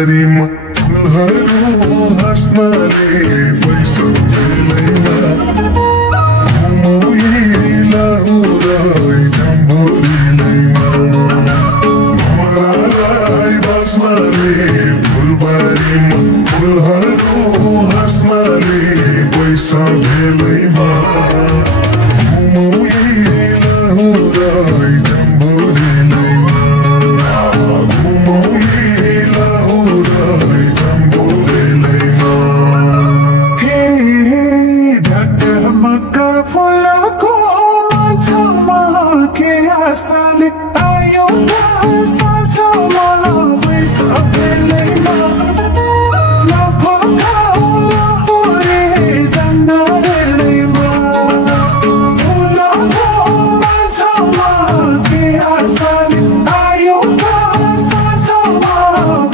फुलबारीमा फुलहरू हाँस्नाले पैसा भेलैमा घुमौला उडाइ जम्बोरीलैमा भमरालाई बस्नाले फुलबारीमा फुलहरू हाँस्नाले पैसा भेलैमा घुमौला उडाइ जम्बोरीलैमा घुमौला उडाइ जम्बोरीलैमा हे ढकमक फुलको माझमा के आशाले आयो त साँझमा पैसा भेलैमा नफकाउला हो रे जन्नतैमा फुलको माझमा के आशाले आयो त साँझमा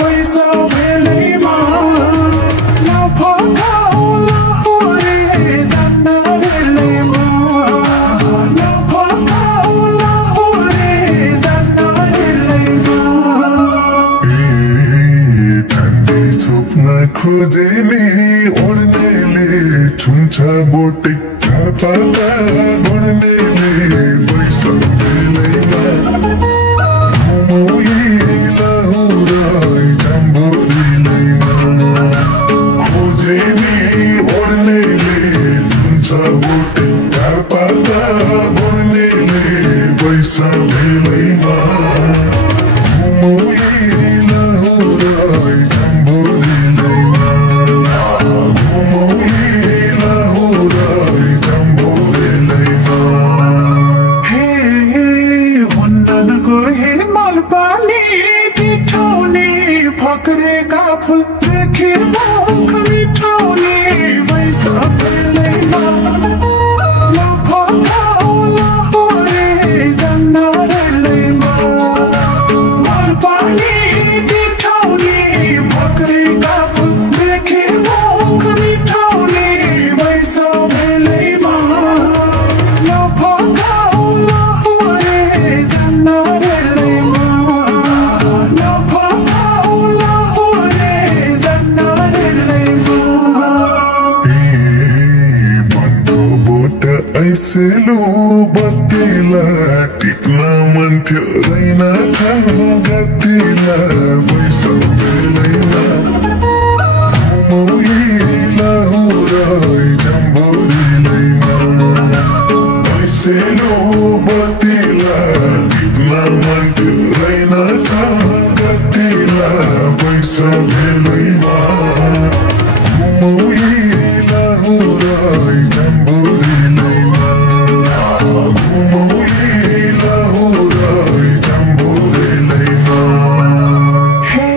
पैसा भेलैमा नफकाउला हो रे जन्नतैमा नफकाउला हो रे जन्नतैमा ठन्डी छोप्न खोजेले ओढ्नेले छुन्छ बोटे घरपाटा गुड्नेले पैसा भेलैमा घुमौला उडाइ जम्बोरीलैमा खोजेले ओढ्नेले छुन्छ बोटे घरपाटा गुड्नेले पैसा भेलैमा घुमौला उडाइ जम्बोरीलैमा घुमौला उडाइ जम्बोरीलैमा हे हुन्डनको हिमाल पानी पिठाउने फक्रेका फुल देखे मुख मिठाउने पैसा भेलैमा नफकाउला हो रे जन्नतैमा मल पानी पिठाउने फक्रेका फुल देखे मुख मिठाउने पैसा भेलैमा नफकाउला हो रे जन्नतैमा नफकाउला हो रे जन्नतैमा बन्धु बोट ऐसेलो बत्तीला टिप्न मन थियो रैन छन् गतिला पैसा भेलैमा घुमौला उडाइ जम्बोरीलैमा ऐसेलो बत्तीला टिप्न मन थियो रैन छन् गतिला पैसा भेलैमा घुमौला उडाइ जम्बोरीलैमा घुमौला उडाइ जम्बोरीलैमा हे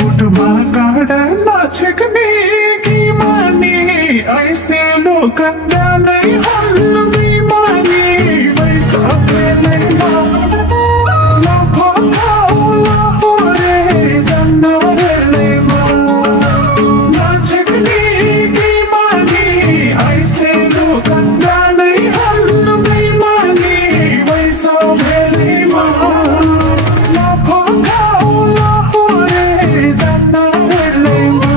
बुटमा काँडा नछेक्ने कि माने ऐसे लोक डालै हल्ल बिमानी पैसा भेलैमा नफकाउला हो रे जन्नतैमा नछेक्ने कि माने ऐसे लोक डालै हल्ल बिमानी पैसा भेलैमा नफकाउला हो रे जन्नतैमा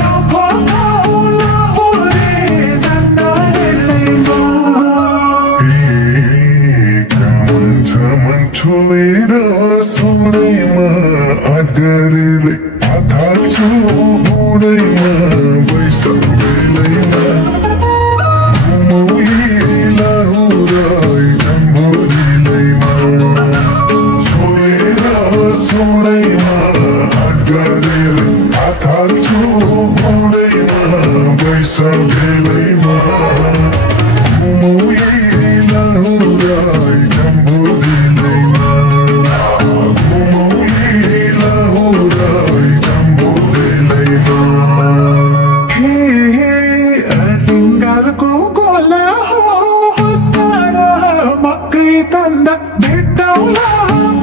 नफकाउला हो रे जन्नतैमा हुन्छ मन छोएर सौडैमा आँट गरेर हात हाल्छु बुढैमा पैसा भेलैमा घुमौला उडाइ जम्बोरीलैमा छोएर सौडैमा आँट गरेर हात हाल्छु बुढैमा पैसा भेलैमा घुमौला उडाइ जम्बोरीलैमा घुमौला उडाइ जम्बोरीलैमा हे रिङ्गालको गोला हो हुस्कारा मकै तन्दा भेट्टाउला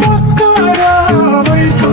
पुस्कारा पैसा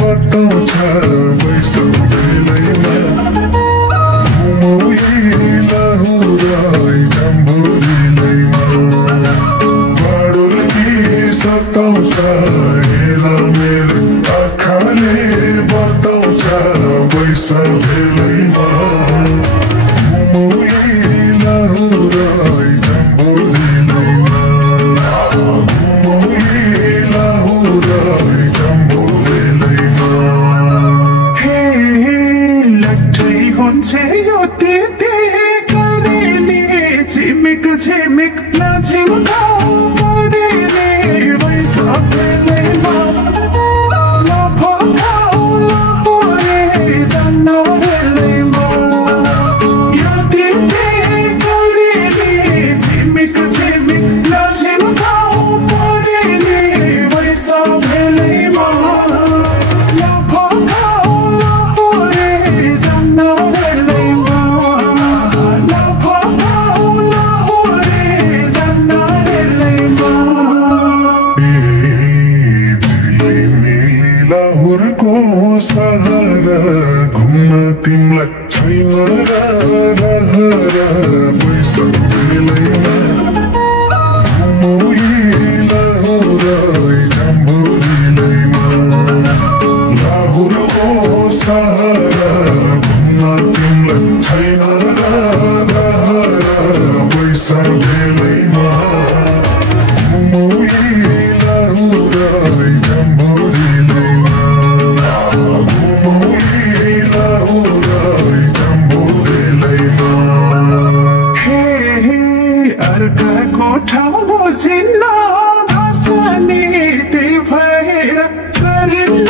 बताउँछ बैसक बेलैमा घुमौली लाहुराई जम्बुरीलैमा बाडुल्की सताउँछ हेर मेरो आँखाले बताउँछ बैसक बेलैमा घुमौली लाहुराई जम्बुरीलैमा घुमौली लाहुराई जम्बुरीलैमा हुन्छ यो त्यति करेली झिमिक झिमिक नझिम्का परेली बैसक बेलैमा नफकाउ लाहुरे जान्न बेलैमा यो त्यति करेली झिमिक झिमिक नझिम्का परेली बैसक बेलैमा नफकाउ लाहुरे जान्न सहारा घुम्न तिमलाई छैन रहर बैसक बेलैमा घुमौली लाहुराई जम्बुरीलैमा लाहुरको सहारा घुम्न तिमलाई छैन रहर बैसक बेलैमा घुमौली लाहुराई जम्बुरीलैमा अर्काको ठाउँ बुझिन्न भाषानी त्यही भएर गरिन्न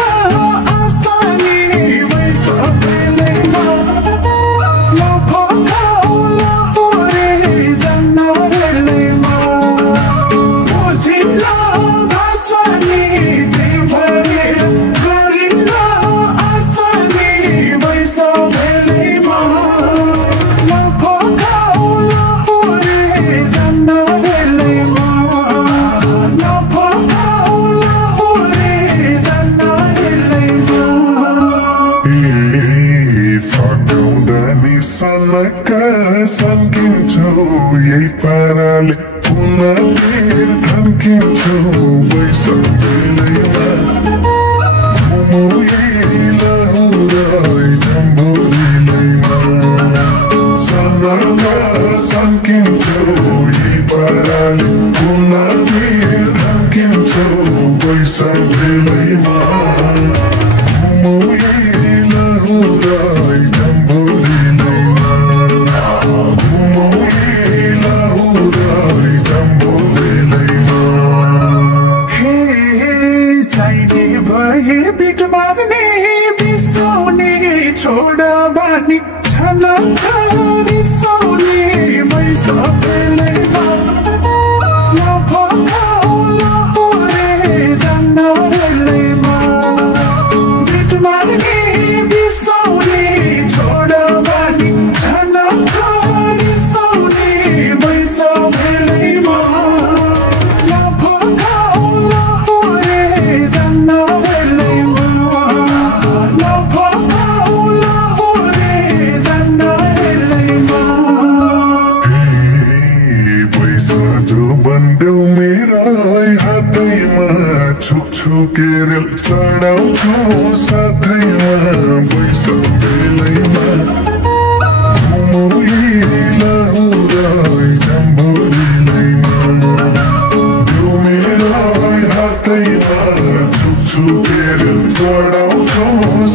आसानी बैसक बेलैमा नफकाउ लाहुरे जान्न बेलैमा बुझिन्न भाषानी त्यही भएर गरिन्न आसानी बैसक बेलैमा नफकाउ लाहुरे जान्न बेलैमा नफकाउ लाहुरे जान्न बेलैमा फकाउँदा निशानका सन्किन्छौ यही पाराले पुनः तिर थन्किन्छौ बैसक बेलैमा घुमौली लाहुराई जम्बुरीलैमा सनका सन्किन्छौ यही पाराले पुनः तिर थन्किन्छौ बैसक बेलैमा घुमौली लाहुराई जम्बुरीलैमा घुमौली लाहुराई जम्बुरीलैमा चाहिने भए बिट मार्ने बिसाउने छोड बानी छनका रिसाउने बैसक बेलैमा नफकाउ लाहुरे जान्न बेलैमा बिट मार्ने बिसाउने छोड बानी छनका रिसाउने बैसक बेलैमा नफकाउ लाहुरे जान्न बेलैमा नफकाउ लाहुरे जान्न बेलैमा बैसाजो बन्देऊ मेरा हातैमा छुकछुकेर चढाउँछु साथैमा बैसक बेलैमा घुमौली लाहुराई जम्बुरीलैमा देऊ मेरा हातैमा छुकछुकेर चढाउँछु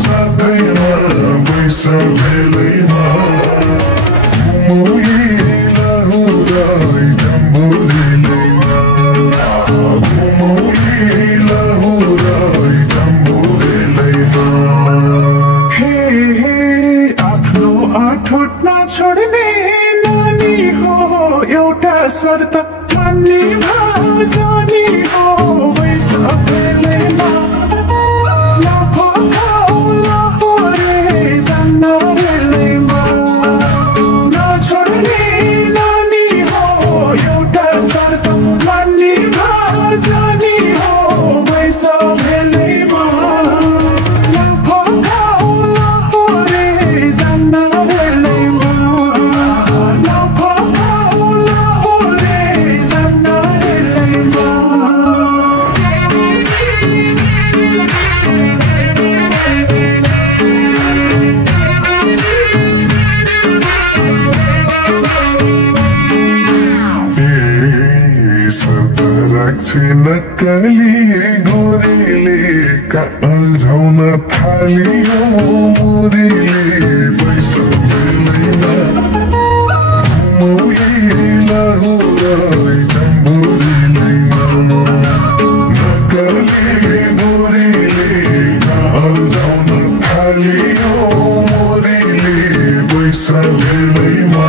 साथैमा बैसक बेलैमा घुमौली लाहुराई जम्बुरीलैमा घुमौली लाहुराई जम्बुरीलैमा आफ्नो अठोट नछोड्ने नानी हो एउटा शर्त मान्ने जानी हो बैसक बेलैमा नफकाउ लाहुरे जान्न बेलैमा नछोड्ने नानी हो एउटा शर्त मान्ने जानी हो बैसक बेलैमा नक्कली गोरीले अल्झाउन थालियो मोरीले पैसा बेलैमा मौली लाहुरै जम्बुरीलैमा नक्कली गोरीले अल्झाउन थालियो मोरीले पैसा बेलैमा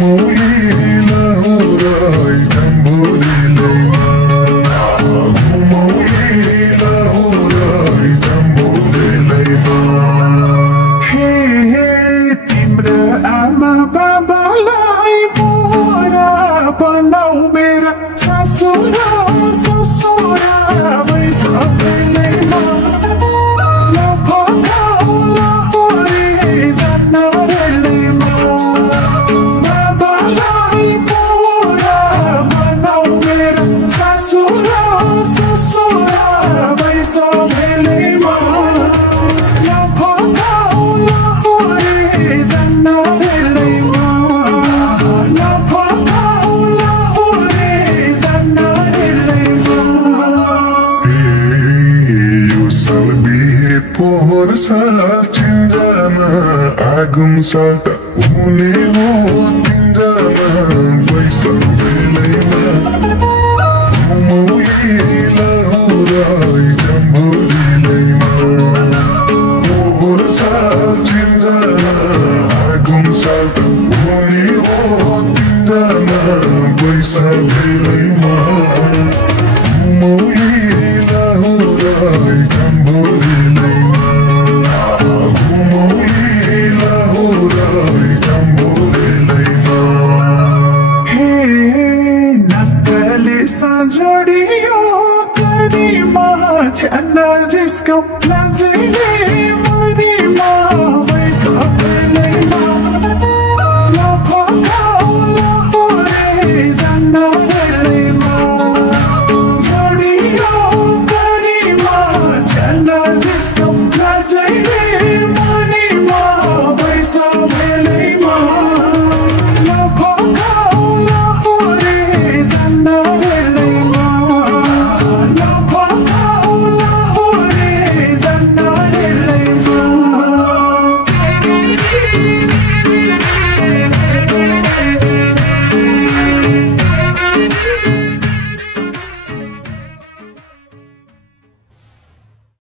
मौली लाहुरै जम्बुरीलैमा मौली लाहुरै जम्बुरीलैमा तिम्रो आमा बाबालाई बुढा बनाऊ मेरा ससुरा ससुरा सबैलैमा नफकाऊ लाहुरे जन्नतैमा बाबालाई बुढा बनाऊ मेरा ससुरा ससुरा सबैलैमा नफकाऊ लाहुरे जन्नतैमा नफकाऊ लाहुरे जन्नतैमा यो साल बिहे पोहोर साल चिन्जना आगुन साल त हुने हो तिनजना बैशाख बेलैमा मौली लाहुरै जम्बुरीलैमा पोहोर साल चिन्जना आगुन साल त हुने हो तिनजना बैशाख बेलैमा मौली लाहुरै जम्बुरीलैमा मौली लाहुरै जम्बुरीलैमा नक्कली सजडियो करीमा छन्न जिसको लजिले